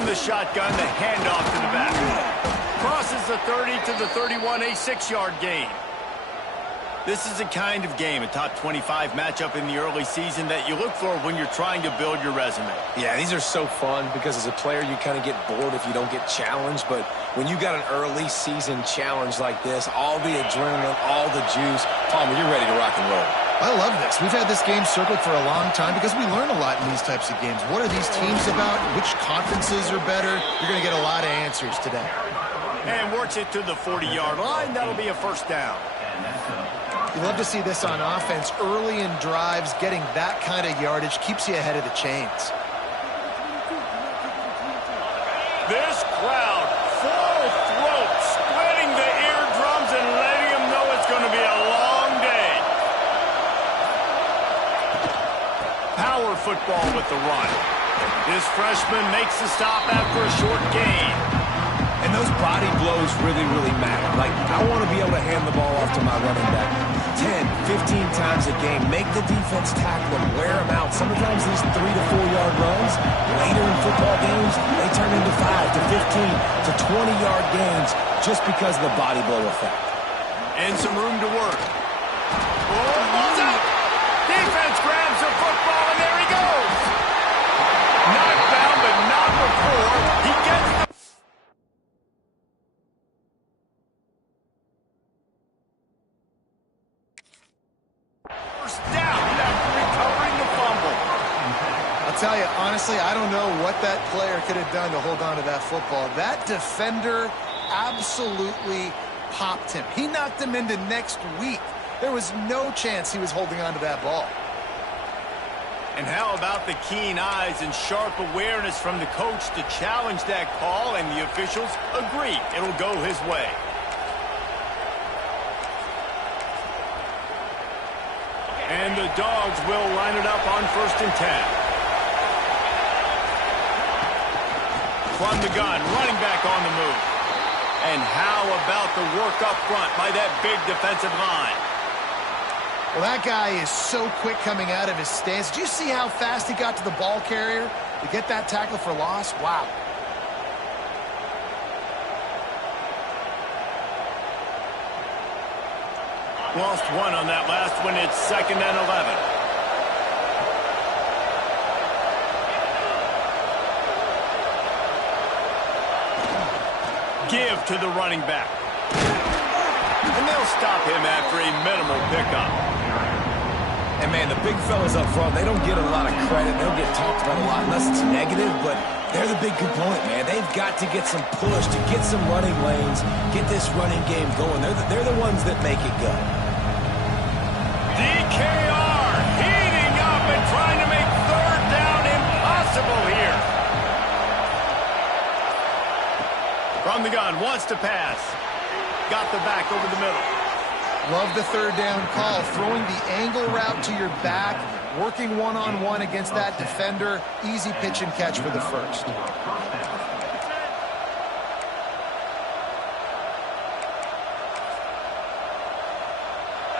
From the shotgun, the handoff to the back. Crosses the 30 to the 31, a 6-yard gain. This is the kind of game, a top 25 matchup in the early season, that you look for when you're trying to build your resume. Yeah, these are so fun because as a player, you kind of get bored if you don't get challenged. But when you got an early season challenge like this, all the adrenaline, all the juice, Palmer, you're ready to rock and roll. I love this. We've had this game circled for a long time because we learn a lot in these types of games. What are these teams about? Which conferences are better? You're going to get a lot of answers today. And works it to the 40-yard line. That'll be a first down. You love to see this on offense. Early in drives, getting that kind of yardage keeps you ahead of the chains. This crowd, full throat, splitting the eardrums and letting them know it's going to be a long day. Power football with the run. This freshman makes the stop after a short gain. And those body blows really, really matter. Like, I want to be able to hand the ball off to my running back 10, 15 times a game. Make the defense tackle them, wear them out. Sometimes these 3 to 4-yard runs, later in football games, they turn into 5 to 15 to 20-yard gains just because of the body blow effect. And some room to work. Oh, ball's out! Defense grabs the football, and there he goes! Knocked down, but not before. He gets the tell you, honestly, I don't know what that player could have done to hold on to that football. That defender absolutely popped him. He knocked him into next week. There was no chance he was holding on to that ball. And how about the keen eyes and sharp awareness from the coach to challenge that call, and the officials agree it'll go his way. And the Dogs will line it up on 1st and 10. From the gun, running back on the move. And how about the work up front by that big defensive line? Well, that guy is so quick coming out of his stance. Did you see how fast he got to the ball carrier to get that tackle for loss? Wow. Lost one on that last one. It's 2nd and 11. Give to the running back. And they'll stop him after a minimal pickup. And, man, the big fellas up front, they don't get a lot of credit. They don't get talked about a lot unless it's negative, but they're the big component, man. They've got to get some push, to get some running lanes, get this running game going. They're the ones that make it go. DKR heating up and trying to make 3rd down impossible here. From the gun, wants to pass. Got the back over the middle. Love the 3rd down call. Throwing the angle route to your back, working one-on-one against that defender. Easy pitch and catch for the first.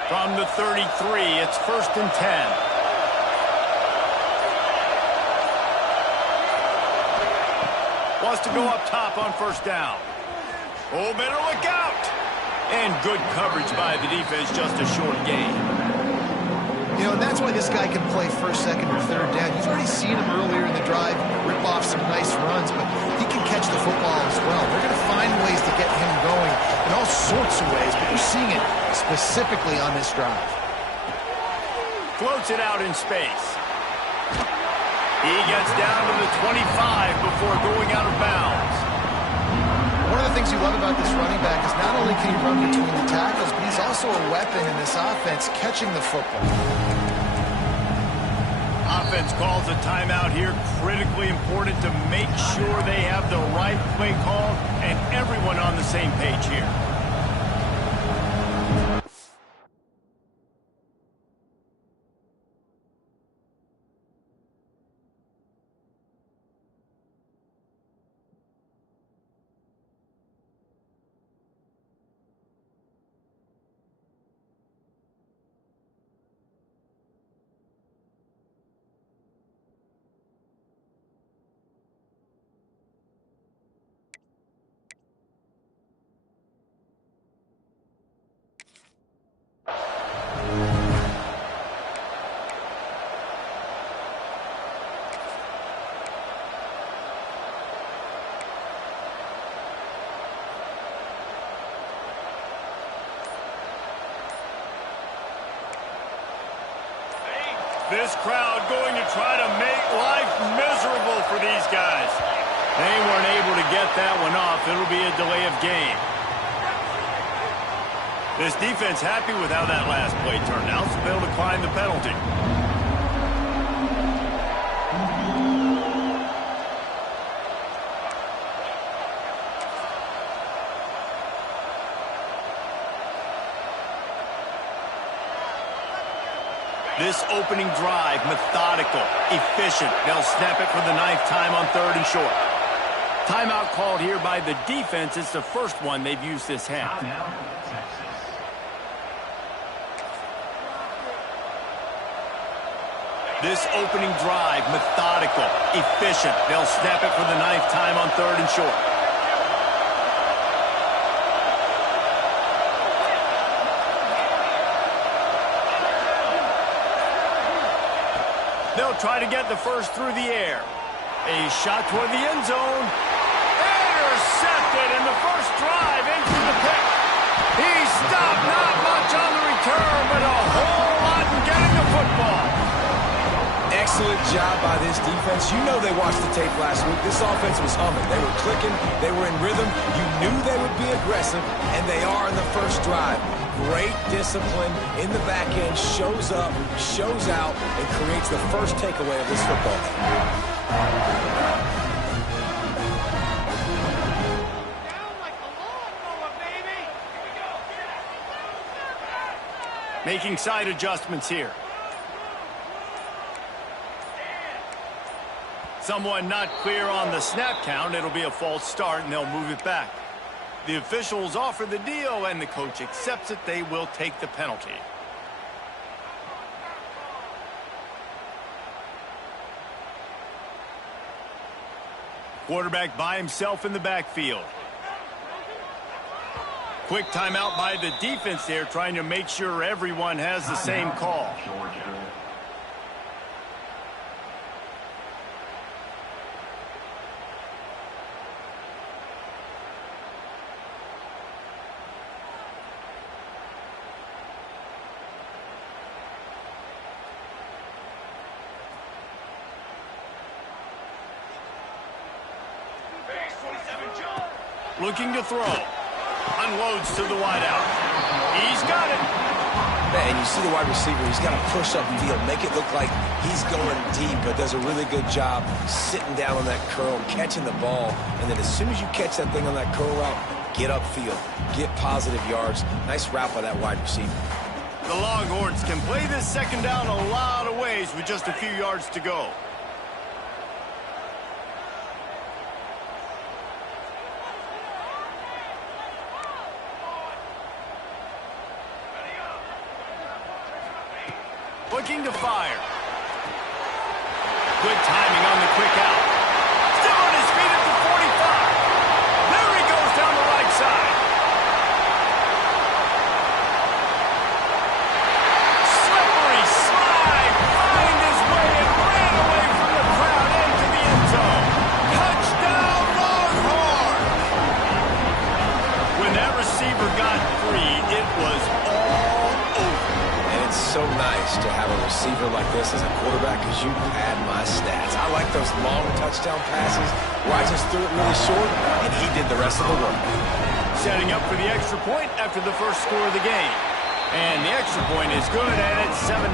From the 33, it's 1st and 10. Wants to go up top on 1st down. Oh, better look out. And good coverage by the defense, just a short gain. You know, and that's why this guy can play 1st, 2nd, or 3rd down. You've already seen him earlier in the drive rip off some nice runs, but he can catch the football as well. They're going to find ways to get him going in all sorts of ways, but you're seeing it specifically on this drive. Floats it out in space. He gets down to the 25 before going out of bounds. One of the things you love about this running back is not only can he run between the tackles, but he's also a weapon in this offense, catching the football. Offense calls a timeout here. Critically important to make sure they have the right play call and everyone on the same page here. This crowd going to try to make life miserable for these guys. They weren't able to get that one off. It'll be a delay of game. This defense happy with how that last play turned out, so they'll decline the penalty. This opening drive, methodical, efficient. They'll snap it for the 9th time on 3rd and short. Timeout called here by the defense. It's the first one they've used this half. This opening drive, methodical, efficient. They'll snap it for the 9th time on 3rd and short. They'll try to get the first through the air. A shot toward the end zone. Intercepted in the first drive into the pick. He stopped, not much on the return, but a whole lot in getting the football. Excellent job by this defense. You know they watched the tape last week. This offense was humming. They were clicking. They were in rhythm. You knew they would be aggressive, and they are in the first drive. Great discipline in the back end, shows up, shows out, and creates the first takeaway of this football game. Making side adjustments here. Someone not clear on the snap count. It'll be a false start, and they'll move it back. The officials offer the deal, and the coach accepts it. They will take the penalty. Quarterback by himself in the backfield. Quick timeout by the defense there, trying to make sure everyone has the same call. Looking to throw. Unloads to the wideout. He's got it. And you see the wide receiver, he's got to push up field, make it look like he's going deep, but does a really good job sitting down on that curl, catching the ball, and then as soon as you catch that thing on that curl route, get upfield, get positive yards. Nice route by that wide receiver. The Longhorns can play this second down a lot of ways with just a few yards to go. Looking to fire. Good timing on the quick out. Still on his feet at the 45. There he goes down the right side. Slippery slide. Find his way and ran away from the crowd into the end zone. Touchdown Longhorns. When that receiver got free, it was all over. It's so nice to have a receiver like this as a quarterback because you pad my stats. I like those long touchdown passes where I just threw it really short and he did the rest of the work. Setting up for the extra point after the first score of the game. And the extra point is good, and it's 7-0.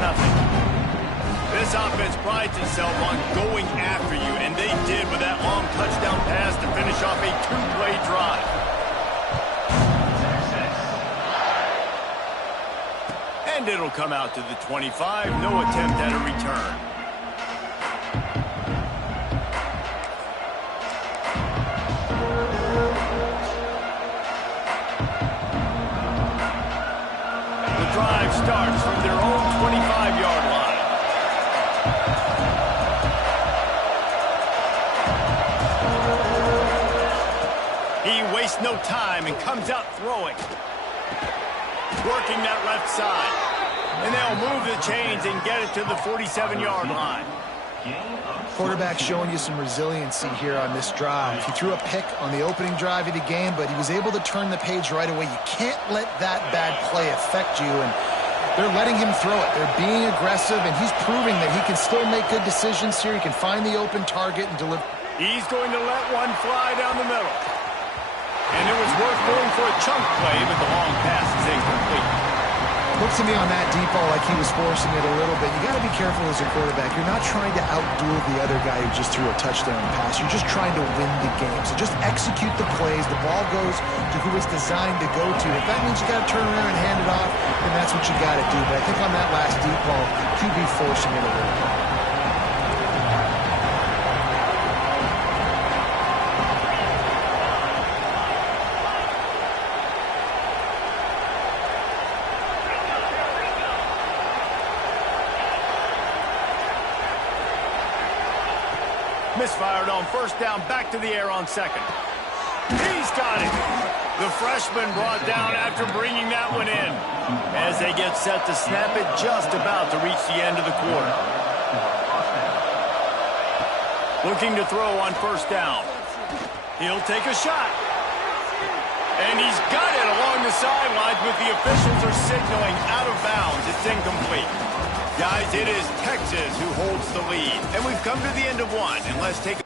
This offense prides itself on going after you, and they did with that long touchdown pass to finish off a 2-play drive. And it'll come out to the 25. No attempt at a return. The drive starts from their own 25-yard line. He wastes no time and comes out throwing. Working that left side. And they'll move the chains and get it to the 47-yard line. Quarterback showing you some resiliency here on this drive. He threw a pick on the opening drive of the game, but he was able to turn the page right away. You can't let that bad play affect you. And They're letting him throw it. They're being aggressive, and he's proving that he can still make good decisions here. He can find the open target and deliver. He's going to let one fly down the middle. And it was worth going for a chunk play, but the long pass is incomplete. Looks to me on that deep ball like he was forcing it a little bit. You got to be careful as a quarterback. You're not trying to outduel the other guy who just threw a touchdown pass. You're just trying to win the game. So just execute the plays. The ball goes to who it's designed to go to. If that means you got to turn around and hand it off, then that's what you got to do. But I think on that last deep ball, QB forcing it a little bit. Misfired on first down, back to the air on second. He's got it. The freshman brought down after bringing that one in. As they get set to snap it, just about to reach the end of the quarter. Looking to throw on first down. He'll take a shot. And he's got it along the sidelines, but the officials are signaling out of bounds. It's incomplete. Guys, it is Texas who holds the lead. And we've come to the end of one. And let's take